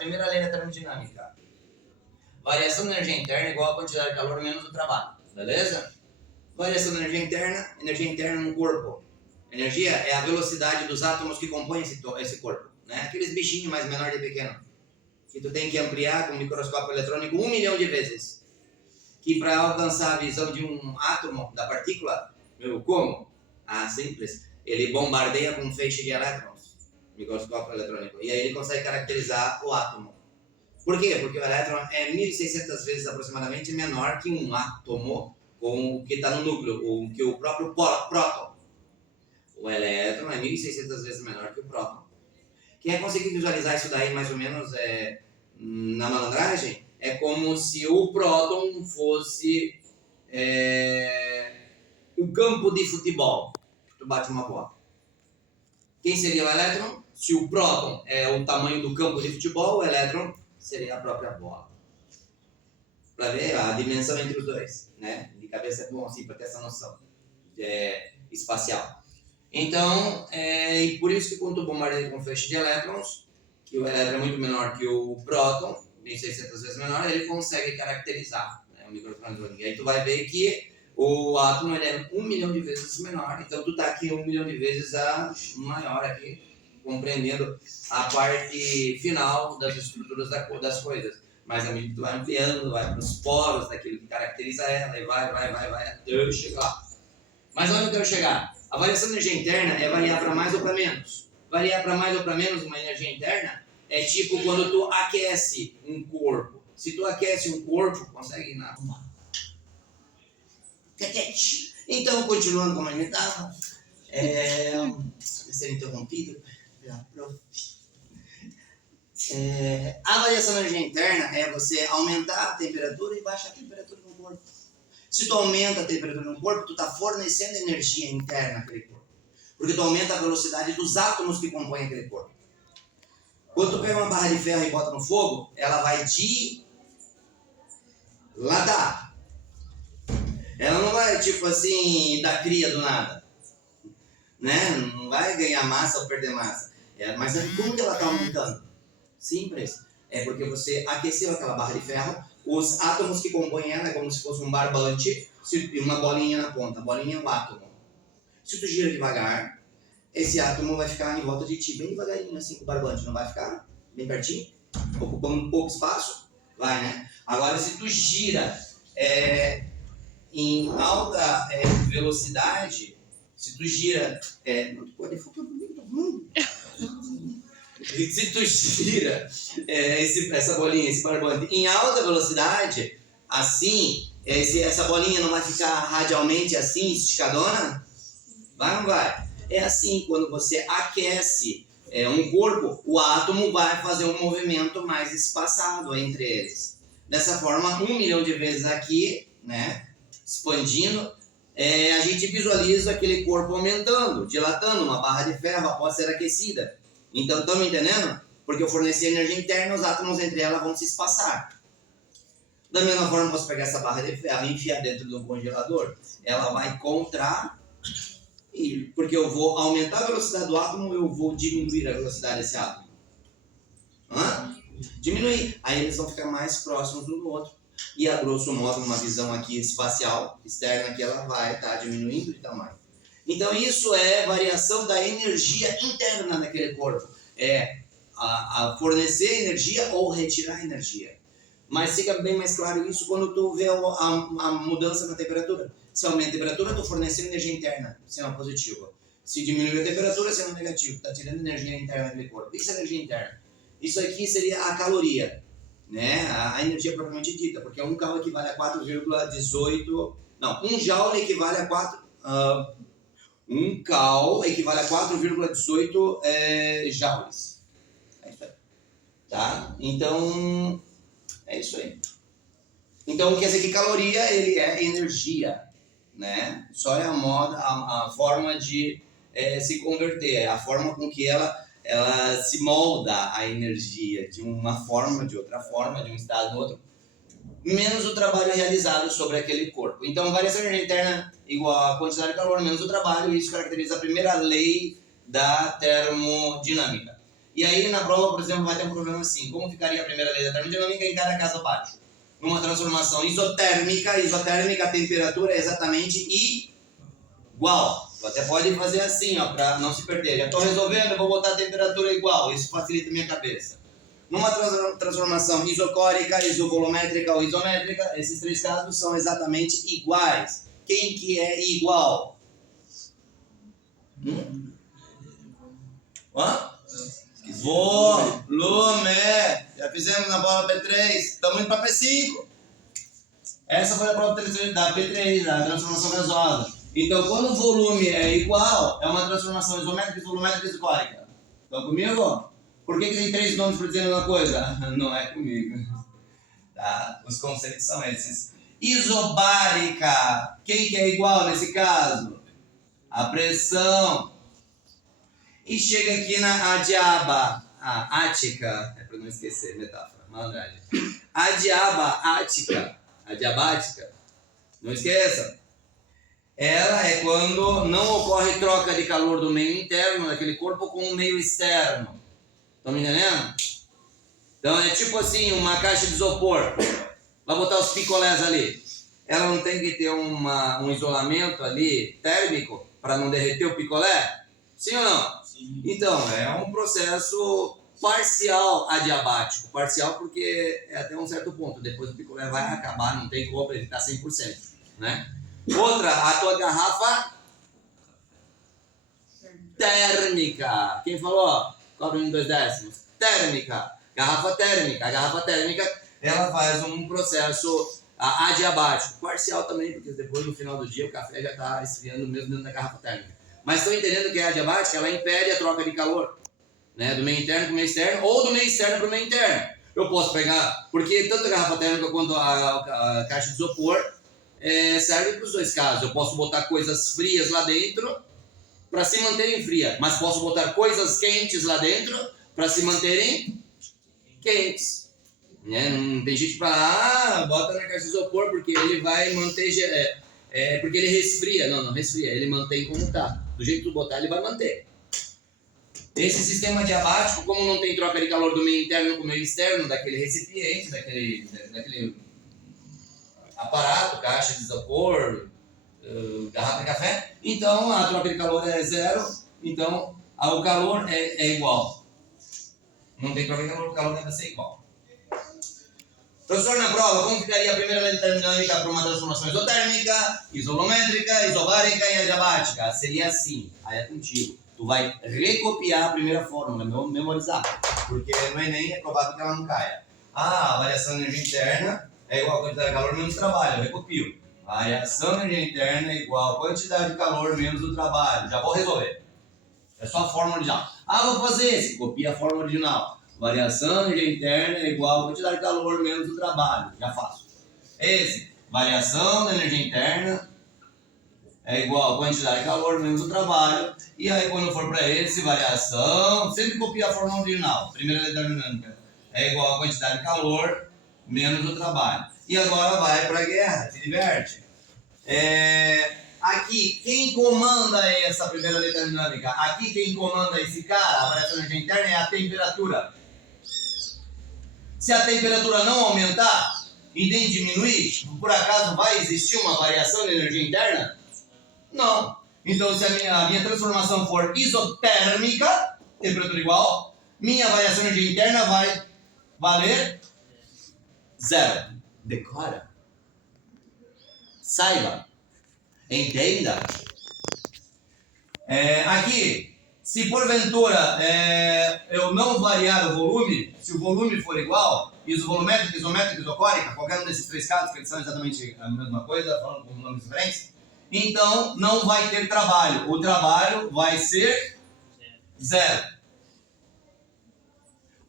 primeira lei da termodinâmica. Variação da energia interna é igual a quantidade de calor menos o trabalho. Beleza? Variação da energia interna no corpo. Energia é a velocidade dos átomos que compõem esse corpo. Né? Aqueles bichinhos mais menores e pequenos. Que tu tem que ampliar com um microscópio eletrônico 1 milhão de vezes. Que para alcançar a visão de um átomo, da partícula, como? Simples. Ele bombardeia com um feixe de elétrons, microscópio eletrônico. E aí ele consegue caracterizar o átomo. Por quê? Porque o elétron é 1.600 vezes aproximadamente menor que um átomo com o que está no núcleo, que o próprio próton. O elétron é 1.600 vezes menor que o próton. Quem conseguir visualizar isso daí mais ou menos na malandragem, é como se o próton fosse o campo de futebol. Tu bate uma bola. Quem seria o elétron? Se o próton é o tamanho do campo de futebol, o elétron seria a própria bola. Para ver a dimensão entre os dois, né? De cabeça é bom assim para ter essa noção espacial. Então, e por isso que quando tu bombardeia com feixe de elétrons, que o elétron é muito menor que o próton, 1.600 vezes menor, ele consegue caracterizar, né, o microfone. E aí tu vai ver que o átomo ele é 1 milhão de vezes menor, então tu tá aqui 1 milhão de vezes maior aqui, compreendendo a parte final das estruturas das coisas. Mas à medida que tu vai ampliando, vai para os poros daquilo que caracteriza ela, e vai, até eu chegar lá. Mas onde eu quero chegar? A variação da energia interna é variar para mais ou para menos. Variar para mais ou para menos uma energia interna é tipo quando tu aquece um corpo. Se tu aquece um corpo, consegue ir na arrumar. Então, continuando como a gente estava, ser interrompido pela prof. A variação da energia interna é você aumentar a temperatura e baixar a temperatura no corpo. Se tu aumenta a temperatura no corpo, tu está fornecendo energia interna naquele corpo. Porque tu aumenta a velocidade dos átomos que compõem aquele corpo. Quando tu pega uma barra de ferro e bota no fogo, ela vai dilatar. Ela não vai, tipo assim, dar cria do nada. Né? Não vai ganhar massa ou perder massa. Mas como que ela está aumentando? Simples. É porque você aqueceu aquela barra de ferro, os átomos que compõem ela é como se fosse um barbante e uma bolinha na ponta. A bolinha é um átomo. Se tu gira devagar, esse átomo vai ficar em volta de ti, bem devagarinho, assim, com o barbante. Não vai ficar bem pertinho, ocupando pouco espaço? Vai, né? Agora, se tu gira em alta velocidade, se tu gira... não pode focar comigo, tá bom? Se tu gira essa bolinha, esse barbante, em alta velocidade, assim, essa bolinha não vai ficar radialmente assim, esticadona? Vai ou não vai? É assim, quando você aquece um corpo, o átomo vai fazer um movimento mais espaçado entre eles. Dessa forma, 1 milhão de vezes aqui, né, expandindo, a gente visualiza aquele corpo aumentando, dilatando, uma barra de ferro após ser aquecida. Então, estão me entendendo? Porque eu forneci energia interna, os átomos entre elas vão se espaçar. Da mesma forma, eu posso pegar essa barra de ferro e enfiar dentro de um congelador. Ela vai contrair, porque eu vou aumentar a velocidade do átomo, eu vou diminuir a velocidade desse átomo. Diminuir. Aí eles vão ficar mais próximos um do outro. E a grosso modo, uma visão aqui espacial, externa, que ela vai estar diminuindo de tamanho. Então isso é variação da energia interna naquele corpo. A fornecer energia ou retirar energia. Mas fica bem mais claro isso quando tu vê a mudança na temperatura. Se aumenta a temperatura, tu fornecendo energia interna, sendo positiva. Se diminui a temperatura, sendo negativo. Está tirando energia interna daquele corpo. Isso é energia interna. Isso aqui seria a caloria, né? A energia propriamente dita, porque um cal equivale a 4,18... Não, um joule equivale a 4... um cal equivale a 4,18 joules. É isso aí. Tá? Então, é isso aí. Então, quer dizer que caloria, ele é energia, né? Só é a forma de se converter, a forma com que ela se molda a energia de uma forma, de outra forma, de um estado no outro, menos o trabalho realizado sobre aquele corpo. Então, variação de energia interna igual a quantidade de calor menos o trabalho, e isso caracteriza a primeira lei da termodinâmica. E aí na prova, por exemplo, vai ter um problema assim. Como ficaria a primeira lei da termodinâmica em cada caso abaixo? Numa transformação isotérmica, a temperatura é exatamente igual. Você até pode fazer assim, ó, para não se perder. Já estou resolvendo, eu vou botar a temperatura igual. Isso facilita a minha cabeça. Numa transformação isocórica, isovolumétrica ou isométrica, esses três casos são exatamente iguais. Quem que é igual? Volume. Já fizemos na prova P3. Estamos indo para P5. Essa foi a prova da P3, da transformação gasosa. Então, quando o volume é igual, é uma transformação isométrica, isovolumétrica e isocórica. Estão comigo? Por que tem três nomes para dizer uma coisa? Não é comigo. Tá? Os conceitos são esses. Isobárica. Quem que é igual nesse caso? A pressão. E chega aqui na ática. É para não esquecer, metáfora. Malandragem. Adiabática. Não esqueça. Ela é quando não ocorre troca de calor do meio interno daquele corpo com o meio externo. Estão me entendendo? Então é tipo assim, uma caixa de isopor. Vai botar os picolés ali. Ela não tem que ter um isolamento ali térmico para não derreter o picolé? Sim ou não? Sim. Então, é um processo parcial adiabático. Parcial porque é até um certo ponto. Depois o picolé vai acabar, não tem como ele ficar 100%. Né? Outra, a tua garrafa térmica. Quem falou? Cobre em 2 décimos. Térmica. Garrafa térmica. A garrafa térmica, ela faz um processo adiabático. Parcial também, porque depois no final do dia o café já está esfriando mesmo dentro da garrafa térmica. Mas estão entendendo que a adiabática, ela impede a troca de calor, né? Do meio interno para o meio externo, ou do meio externo para o meio interno. Eu posso pegar, porque tanto a garrafa térmica quanto a caixa de isopor serve para os dois casos. Eu posso botar coisas frias lá dentro para se manterem frias, mas posso botar coisas quentes lá dentro para se manterem quentes. Né? Não tem gente que fala, bota na caixa de isopor porque ele vai manter, porque ele resfria. Não resfria, ele mantém como está. Do jeito que tu botar, ele vai manter. Esse sistema diabático, como não tem troca de calor do meio interno para o meio externo, daquele recipiente, daquele aparato, caixa de isopor, garrafa de café, então a troca de calor é zero, então o calor é igual. Não tem troca de calor, o calor deve ser igual. Professor, na prova, como ficaria a primeira lei termodinâmica para uma transformação isotérmica, isolométrica, isobárica e adiabática? Seria assim, aí é contigo. Tu vai recopiar a primeira fórmula, memorizar, porque no Enem é provável que ela não caia. A variação de energia interna é igual a quantidade de calor menos trabalho, eu recopio. A variação de energia interna é igual a quantidade de calor menos o trabalho. Já vou resolver. É só a fórmula original. Vou fazer esse. Copia a fórmula original. Variação de energia interna é igual a quantidade de calor menos o trabalho. Já faço. Esse. Variação da energia interna é igual a quantidade de calor menos o trabalho. E aí quando for para esse, variação, sempre copia a fórmula original. Primeira lei termodinâmica é igual a quantidade de calor menos o trabalho. E agora vai para a guerra, se diverte. Aqui, quem comanda essa primeira lei termodinâmica? Aqui quem comanda esse cara, a variação de energia interna, é a temperatura. Se a temperatura não aumentar e nem diminuir, por acaso vai existir uma variação de energia interna? Não. Então, se a minha transformação for isotérmica, temperatura igual, minha variação de energia interna vai valer zero. Decora. Saiba. Entenda. Aqui, se porventura eu não variar o volume, se o volume for igual, isovolumétrica, isométrica, isocórica, qualquer um desses três casos, que eles são exatamente a mesma coisa, falando com nomes diferentes, então não vai ter trabalho. O trabalho vai ser zero.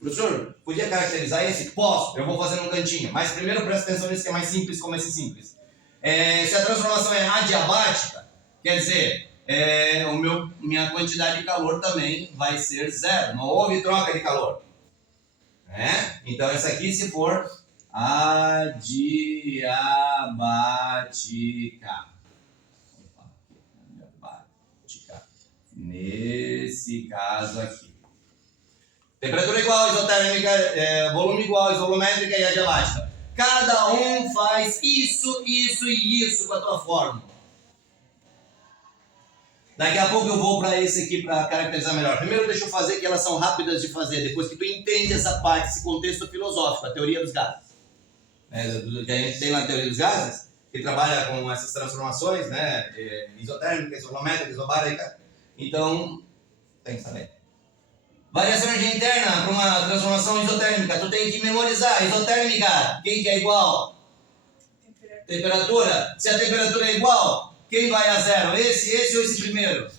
Professor, podia caracterizar esse? Posso, eu vou fazer num cantinho. Mas primeiro presta atenção nesse que é mais simples, como esse simples. Se a transformação é adiabática, quer dizer, minha quantidade de calor também vai ser zero. Não houve troca de calor. Então essa aqui, se for adiabática. Nesse caso aqui. Temperatura igual, isotérmica, volume igual, isovolumétrica e adiabática. Cada um faz isso, isso e isso com a tua fórmula. Daqui a pouco eu vou para esse aqui para caracterizar melhor. Primeiro deixa eu fazer que elas são rápidas de fazer, depois que tu entende essa parte, esse contexto filosófico, a teoria dos gases. Que a gente tem na teoria dos gases, que trabalha com essas transformações, né, isotérmica, isovolumétrica, isobárica. Então, tem que saber. Variação de energia interna para uma transformação isotérmica. Tu tem que memorizar. Isotérmica, quem que é igual? Temperatura. Se a temperatura é igual, quem vai a zero? Esse ou esse primeiro?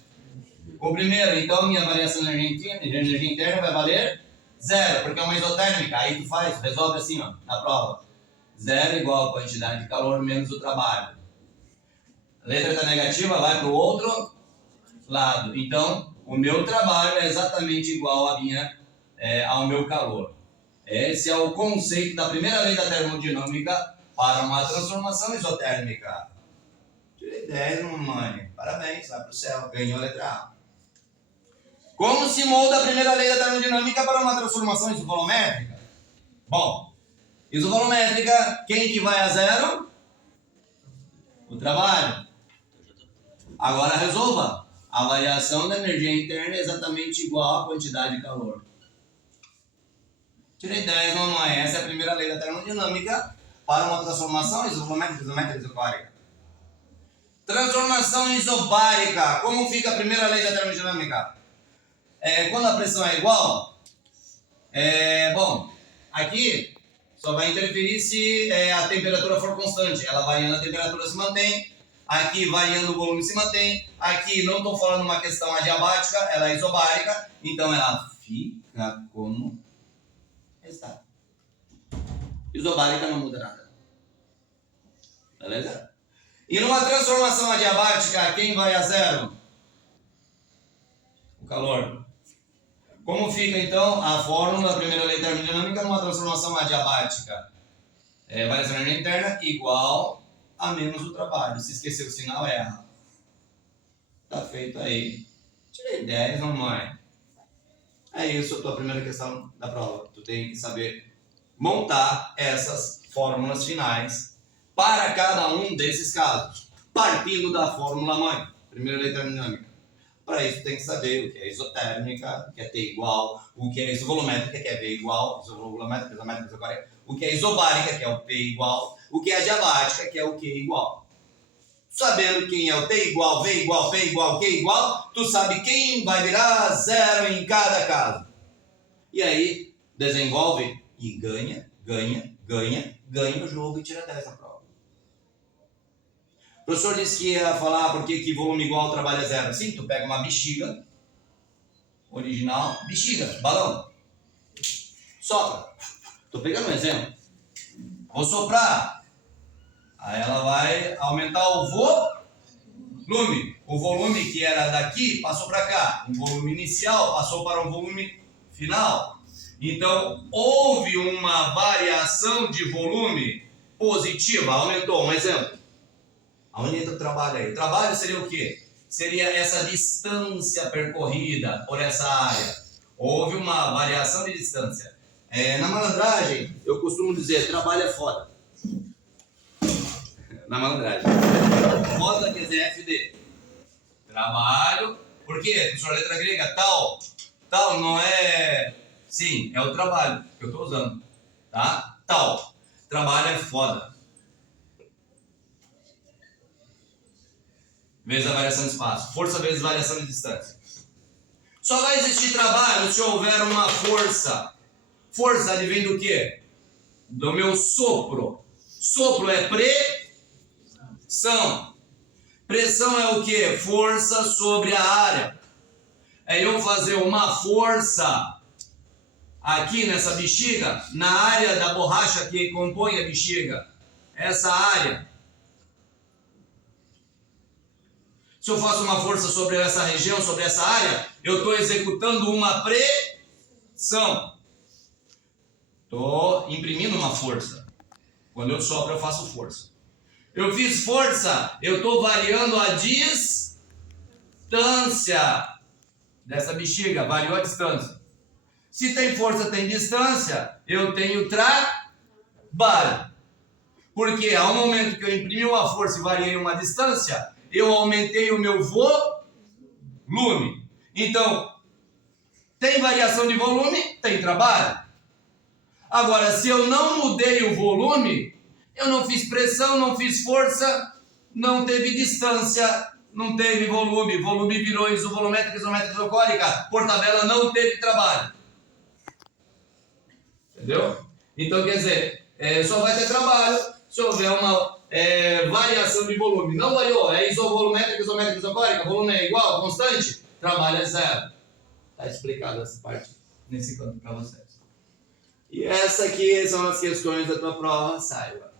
O primeiro. Então, minha variação de energia interna vai valer zero, porque é uma isotérmica. Aí tu faz, resolve assim, ó, na prova. Zero igual a quantidade de calor menos o trabalho. A letra está negativa, vai para o outro lado. Então, o meu trabalho é exatamente igual ao meu calor. Esse é o conceito da primeira lei da termodinâmica para uma transformação isotérmica. Tirei 10, mamãe. Parabéns, vai para o céu. Ganhou a letra A. Como se molda a primeira lei da termodinâmica para uma transformação isovolumétrica? Bom, isovolumétrica, quem que vai a zero? O trabalho. Agora resolva. A variação da energia interna é exatamente igual à quantidade de calor. Tirei 10, mamãe. Essa é a primeira lei da termodinâmica para uma transformação isovolumétrica, isométrica, isobárica. Transformação isobárica. Como fica a primeira lei da termodinâmica? Quando a pressão é igual, bom, aqui só vai interferir se a temperatura for constante. Ela variando, a temperatura se mantém. Aqui, variando, o volume se mantém. Aqui, não estou falando uma questão adiabática, ela é isobárica. Então, ela fica como está. Isobárica não muda nada. Beleza? E numa transformação adiabática, quem vai a zero? O calor. Como fica, então, a fórmula da primeira lei termodinâmica numa transformação adiabática? Variação de energia interna igual a menos o trabalho. Se esquecer o sinal, erra. Tá feito aí. Tirei 10, mamãe. É isso a tua primeira questão da prova. Tu tem que saber montar essas fórmulas finais para cada um desses casos. Partindo da fórmula mãe. Primeira lei termodinâmica. Para isso tem que saber o que é isotérmica, que é T igual, o que é isovolumétrica, que é V igual, isovolumétrica, isométrica, isobárica, o que é isobárica, que é o P igual, o que é adiabática, que é o Q igual. Sabendo quem é o T igual, V igual, P igual, Q igual, tu sabe quem vai virar zero em cada caso. E aí, desenvolve e ganha o jogo e tira 10 na prova. O professor disse que ia falar por que volume igual trabalha zero. Sim, tu pega uma bexiga, original, bexiga, balão, sopra. Estou pegando um exemplo. Vou soprar. Aí ela vai aumentar o volume. O volume que era daqui passou para cá. O volume inicial passou para um volume final. Então, houve uma variação de volume positiva. Aumentou. Um exemplo. Aonde entra o trabalho aí? O trabalho seria o quê? Seria essa distância percorrida por essa área. Houve uma variação de distância. Na malandragem, eu costumo dizer, trabalho é foda. Na malandragem. Foda quer dizer FD. Trabalho. Por quê? Professor, letra grega, tal. Tal não é... Sim, é o trabalho que eu estou usando. Tá? Tal. Trabalho é foda. Vezes a variação de espaço. Força vezes variação de distância. Só vai existir trabalho se houver uma força. Força advém do quê? Do meu sopro. Sopro é pressão. Pressão é o quê? Força sobre a área. É eu fazer uma força aqui nessa bexiga, na área da borracha que compõe a bexiga. Essa área. Se eu faço uma força sobre essa região, sobre essa área, eu estou executando uma pressão. Estou imprimindo uma força. Quando eu sopro, eu faço força. Eu fiz força, eu estou variando a distância dessa bexiga. Variou a distância. Se tem força, tem distância, eu tenho trabalho. Porque ao momento que eu imprimi uma força e variei uma distância, eu aumentei o meu volume. Então, tem variação de volume, tem trabalho. Agora, se eu não mudei o volume, eu não fiz pressão, não fiz força, não teve distância, não teve volume. Volume virou isovolumétrica, isométrica isocórica. Por tabela, não teve trabalho. Entendeu? Então, quer dizer, só vai ter trabalho se houver uma variação de volume. Não variou, é isovolumétrica, isométrica isocórica, volume é igual, constante, trabalho é zero. Está explicado essa parte nesse canto para vocês. E essa aqui são as questões da tua prova, saiba.